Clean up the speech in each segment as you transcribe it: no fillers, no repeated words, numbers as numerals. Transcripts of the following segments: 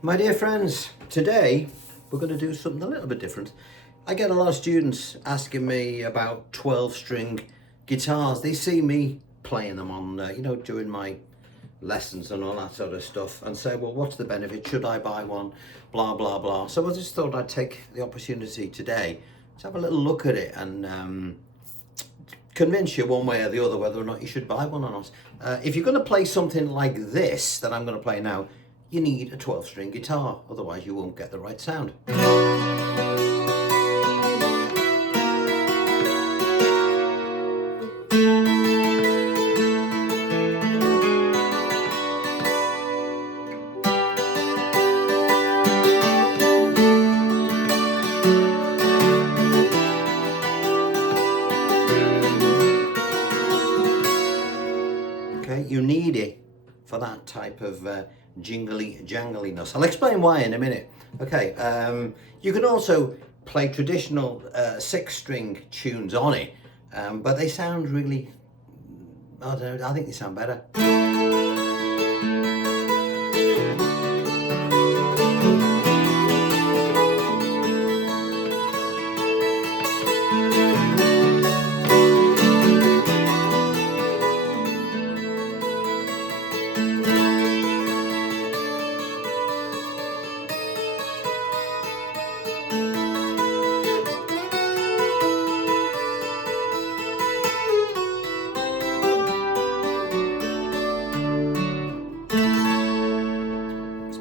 My dear friends, today we're going to do something a little bit different. I get a lot of students asking me about 12-string guitars. They see me playing them on, during my lessons and all that sort of stuff, and say, well, what's the benefit? Should I buy one? Blah, blah, blah. So I just thought I'd take the opportunity today to have a little look at it and convince you one way or the other whether or not you should buy one or not. If you're going to play something like this that I'm going to play now, you need a 12-string guitar, otherwise you won't get the right sound. Okay, you need it for that type of jingly jangliness. I'll explain why in a minute. Okay, you can also play traditional 6-string tunes on it, but they sound really, I don't know, I think they sound better.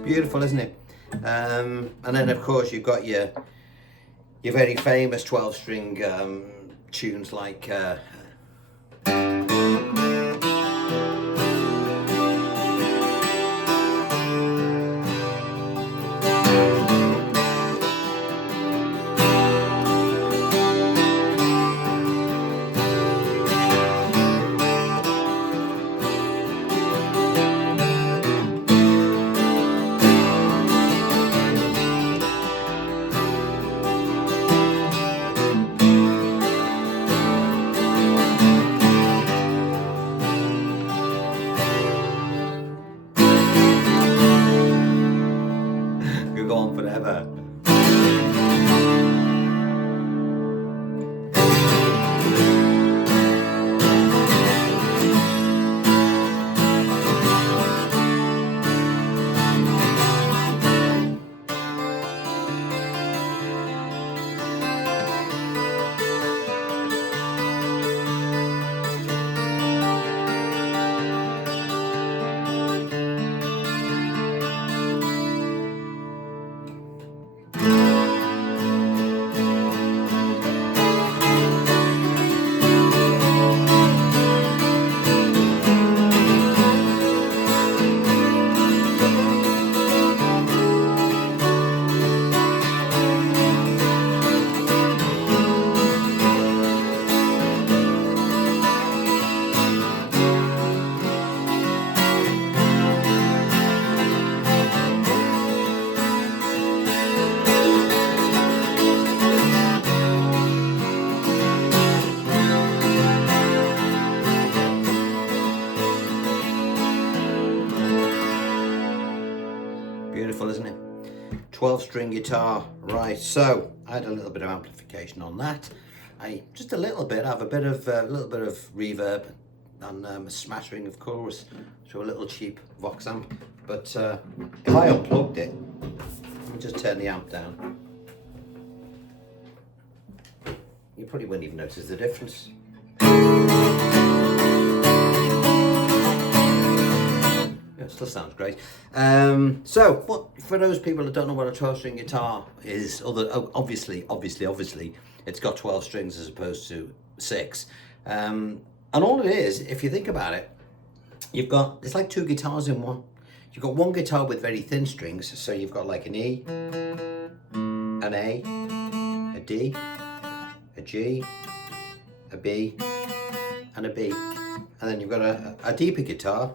Beautiful, isn't it? And then of course you've got your very famous 12-string tunes like go on forever. Beautiful, isn't it? 12-string guitar. Right, so I had a little bit of amplification on that. Just a little bit. I have a little bit of reverb and a smattering of chorus through a little cheap Vox amp. But if I unplugged it, let me just turn the amp down. You probably wouldn't even notice the difference. It still sounds great. So, for those people that don't know what a 12-string guitar is, obviously, it's got 12 strings as opposed to 6. And all it is, if you think about it, it's like 2 guitars in one. You've got one guitar with very thin strings, so you've got like an E, an A, a D, a G, a B, and a B. And then you've got a deeper guitar.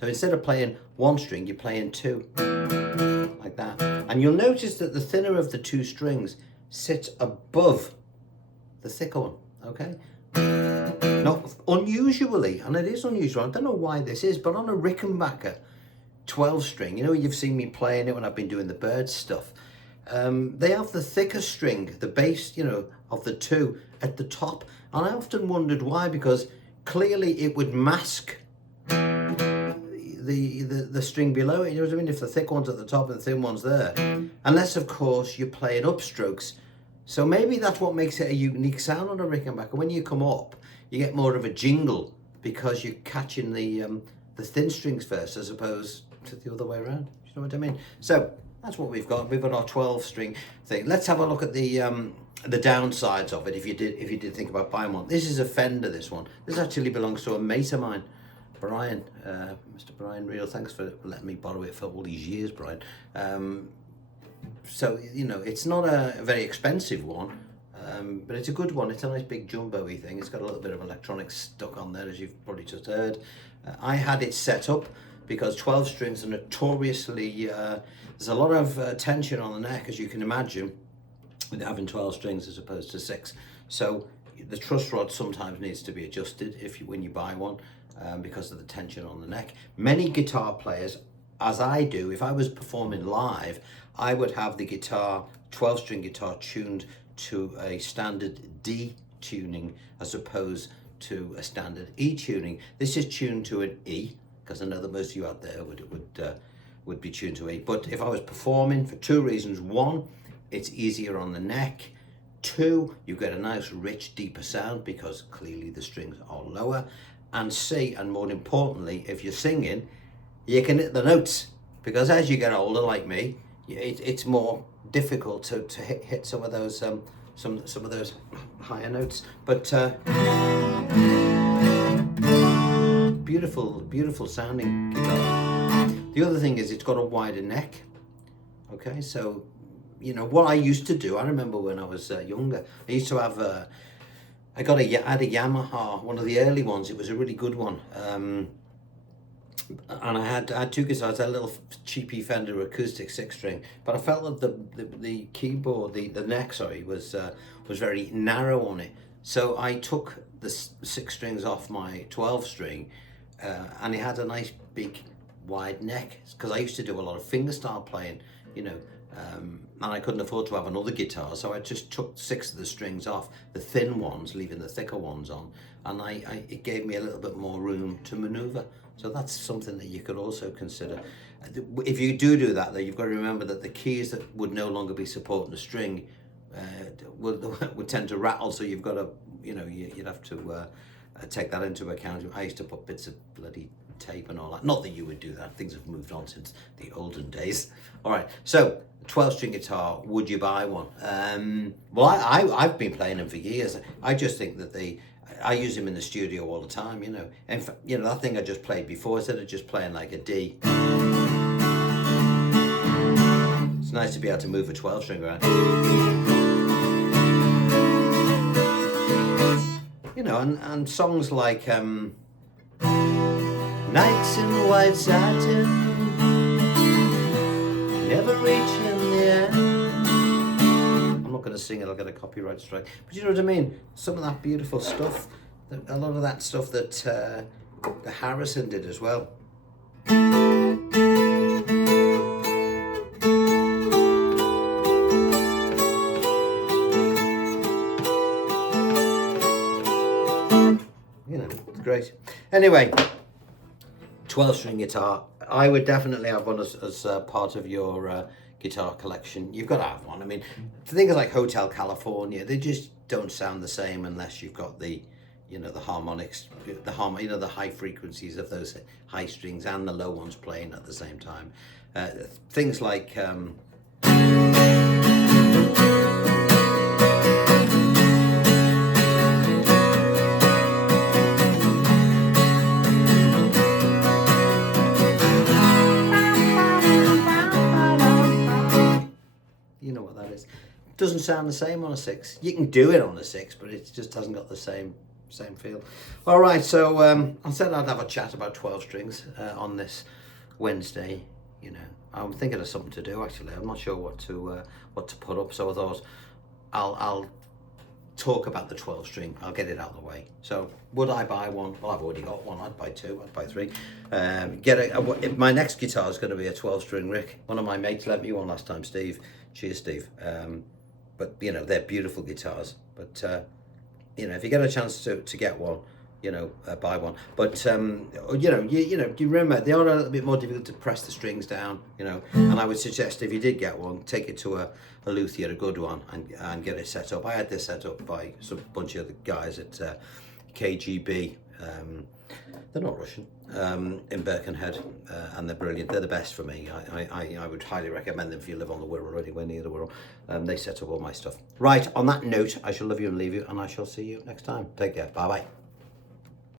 So instead of playing 1 string, you're playing 2, like that. And you'll notice that the thinner of the 2 strings sits above the thicker one, okay? Not unusually, and it is unusual, I don't know why this is, but on a Rickenbacker 12 string, you know, you've seen me playing it when I've been doing the bird stuff. They have the thicker string, the bass, you know, of the two at the top. And I often wondered why, because clearly it would mask the string below it. You know what I mean? If the thick one's at the top and the thin one's there. Unless, of course, you're playing upstrokes. So maybe that's what makes it a unique sound on a Rickenbacker. When you come up, you get more of a jingle because you're catching the thin strings first as opposed to the other way around. You know what I mean? So that's what we've got. We've got our 12 string thing. Let's have a look at the downsides of it. If you did think about buying one, this is a Fender. This one. This actually belongs to a mate of mine, Brian, Mr. Brian Reel. Thanks for letting me borrow it for all these years, Brian. So, you know, it's not a very expensive one, but it's a good one. It's a nice big jumbo-y thing. It's got a little bit of electronics stuck on there, as you've probably just heard. I had it set up because 12 strings are notoriously, there's a lot of tension on the neck, as you can imagine, with having 12 strings as opposed to 6. So the truss rod sometimes needs to be adjusted when you buy one, because of the tension on the neck. Many guitar players, as I do, if I was performing live, I would have the guitar, 12 string guitar, tuned to a standard D tuning as opposed to a standard E tuning. This is tuned to an E, because I know that most of you out there would be tuned to E. But if I was performing, for two reasons: one, it's easier on the neck; two, you get a nice rich deeper sound because clearly the strings are lower; and C, and more importantly, if you're singing, you can hit the notes, because as you get older like me, it's more difficult to hit some of those some of those higher notes. But beautiful sounding guitar. The other thing is it's got a wider neck. Okay, so you know what I used to do. I remember when I was younger, I used to have I had a Yamaha, one of the early ones. It was a really good one. And I had two guitars. I had a little cheapy Fender acoustic 6-string, but I felt that the keyboard, the neck, sorry, was very narrow on it. So I took the 6 strings off my 12 string, and it had a nice big wide neck, because I used to do a lot of fingerstyle playing, you know, and I couldn't afford to have another guitar, so I just took 6 of the strings off, the thin ones, leaving the thicker ones on, and it gave me a little bit more room to maneuver. So that's something that you could also consider. If you do that, though, you've got to remember that the keys that would no longer be supporting the string would tend to rattle. So you've got to, you know, you'd have to take that into account. I used to put bits of bloody tape and all that. Not that you would do that. Things have moved on since the olden days. All right. So 12-string guitar, would you buy one? Well, I've been playing them for years. I just think that I use them in the studio all the time, you know. In fact, you know, that thing I just played before, instead of just playing like a D, it's nice to be able to move a 12 string around. You know, and songs like Nights in White Satin, Never Reaching the End. I'm not going to sing it, I'll get a copyright strike. But you know what I mean? Some of that beautiful stuff, a lot of that stuff that the Harrison did as well. You know, it's great. Anyway, 12-string guitar. I would definitely have one as part of your guitar collection. You've got to have one. I mean, things like Hotel California, they just don't sound the same unless you've got the, you know, the harmonics, you know, the high frequencies of those high strings and the low ones playing at the same time. Things like doesn't sound the same on a 6. You can do it on a 6, but it just hasn't got the same feel. All right, so I said I'd have a chat about 12 strings on this Wednesday. You know, I'm thinking of something to do actually. I'm not sure what to put up, so I thought I'll talk about the 12 string. I'll get it out of the way. So would I buy one? Well, I've already got one. I'd buy two. I'd buy three. My next guitar is going to be a 12 string Rick. One of my mates lent me one last time, Steve. Cheers, Steve. But you know, they're beautiful guitars. But you know, if you get a chance to get one, you know, buy one. But you remember they are a little bit more difficult to press the strings down, you know. And I would suggest if you did get one, take it to a luthier, a good one, and get it set up. I had this set up by some bunch of other guys at KGB. They're not Russian, in Birkenhead, and they're brilliant. They're the best for me. I would highly recommend them if you live on the Wirral or anywhere near the Wirral. They set up all my stuff. Right, on that note, I shall love you and leave you, and I shall see you next time. Take care. Bye-bye.